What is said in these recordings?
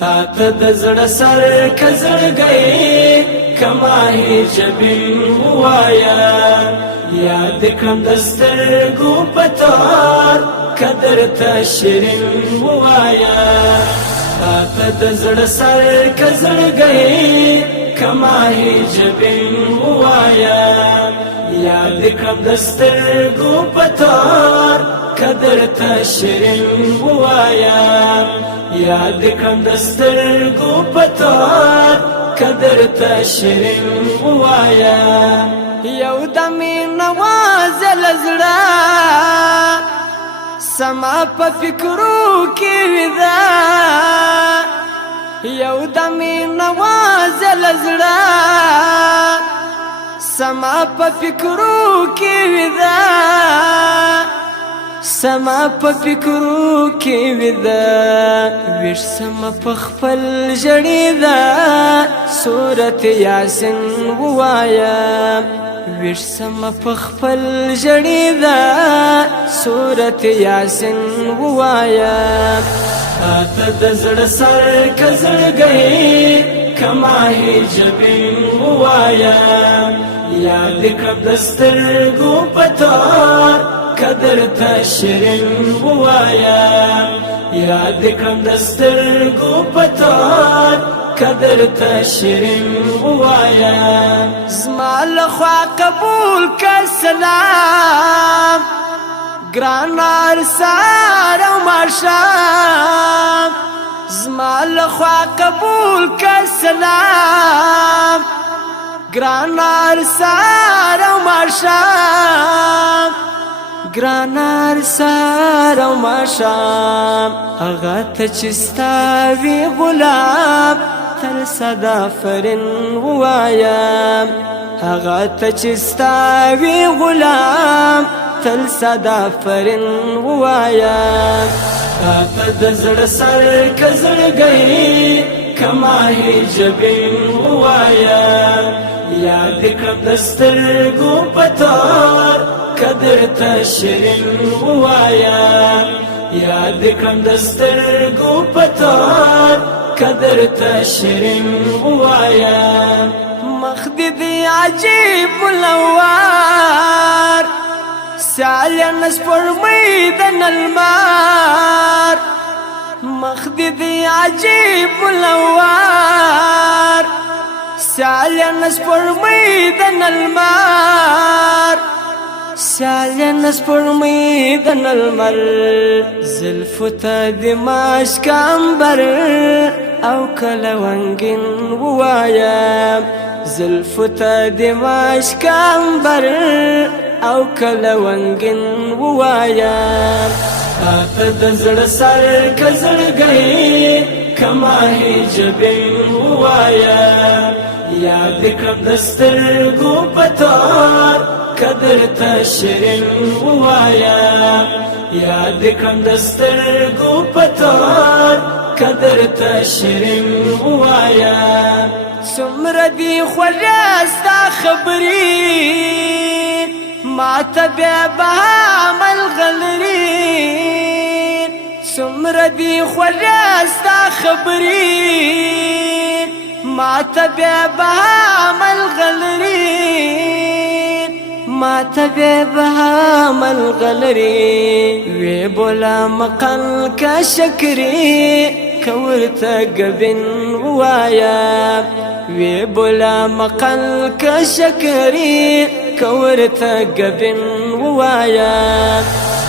تا ته د زړه سر که زړګی که ماهی جبین ووایا یاد کړم د سترګو په تار که درته شیرین ووایا تا ته د زړه سر که زړګی که ماهی جبین ووایا یاد کړم د سترګو په تار که درته شیرین ووایا یاد کړم د سترګو په تار که درته شیرین ووایا یو د مینه وازله زړه سما په فکرو کې ویده یو د مینه وازله زړه سما په فکرو کې ویده سما په فکرو کې ویده ویښ سما په خپل ژړېده سورت یاسین ووایا ویښ سما په خپل ژړېده سورت یاسین ووایا تا ته د زړه سر که زړګی که ماهی جبین ووایا یاد کړم د سترګو په تار که درته شیرین ووایا یاد کړم د سترګو په تار که درته شیرین ووایا زما لخوا قبول که سلام ګران سهار او ماښام زما لخوا قبول که سلام ګران سهار او ماښام ګران سهار او ماښام هغه ته چې ستا وي غلام تل صدا فرین ووایم هغه ته چې ستا وي غلام تل صدا فرین ووایم تا ته د زړه سر که زړګی که ماهی جبین ووایم یاد کړم د سترګو په تار که درته شیرین ووایم یاد کړم د سترګو په تار که درته شیرین ووایم مخ دې دی عجیب منور سالن سپوږمۍ د نلمار مخ دې دی عجیب منور سالن سپوږمۍ د نلمار سالن سپوږمۍ د نلمر زلفو ته د ماشک عنبر او کله ونګین ووایم زلفو ته د ماشک عنبر او کله ونګین ووایم تا ته د زړه سر که زړګی که ماهی جبین ووایم یاد کړم د سترګو په تار که درته شیرین ووایم یاد کړم د سترګو په تار که درته شیرین ووایم څومره دي خوږه ستا خبرې ما ته بیا بها ملغلري څومره دي خوږه ستا خبرې ما ته بیا بها ملغلري ما ته بیا بها ملغلري وی بولا مقل که شکرې که ورته ګبین ووایم وی بولا مقل که شکرې که ورته ګبین ووایم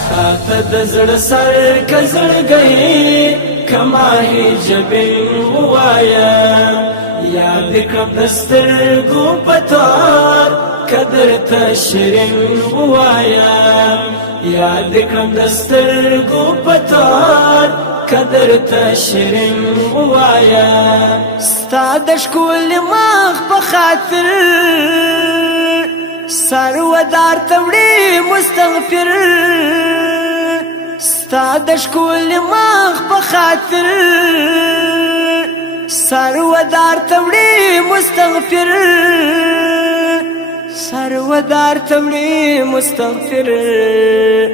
تا ته د زړه سر که زړګی که ماهی جبین ووایم یاد کړم د سترګو په تار که درته شیرین ووایم یاد کړم د سترګو په تار که درته شیرین ووایم ستا د ښکلي مخ په خاطر سر ودار ته وړي مستغفر ستا د ښکلي مخ په خاطر سر ودار ته وړي مستغفر سر ودار ته وړي مستغفر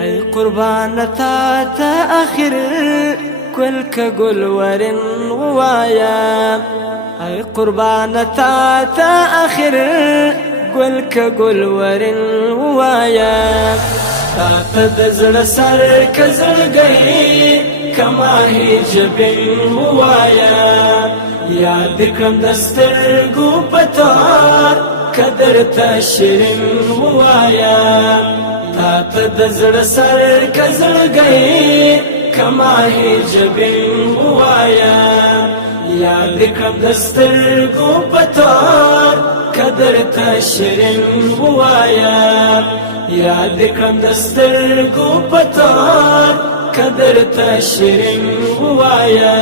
ای قربان تا ته اخر گل که گل ورن ووایا ای قربان تا آخر گل که گل ورن ووایا تا د زړه سر که زړګی کما هجبین ووایا یاد کړم د سترګو په تار قدر ته شیرین ووایا تا د زړه سر که زړګی کما هجبین ووایا یاد کړم د سترګو په تار قدر ته شیرین ووایا یاد کړم د سترګو په تار قدر ته شیرین ووایا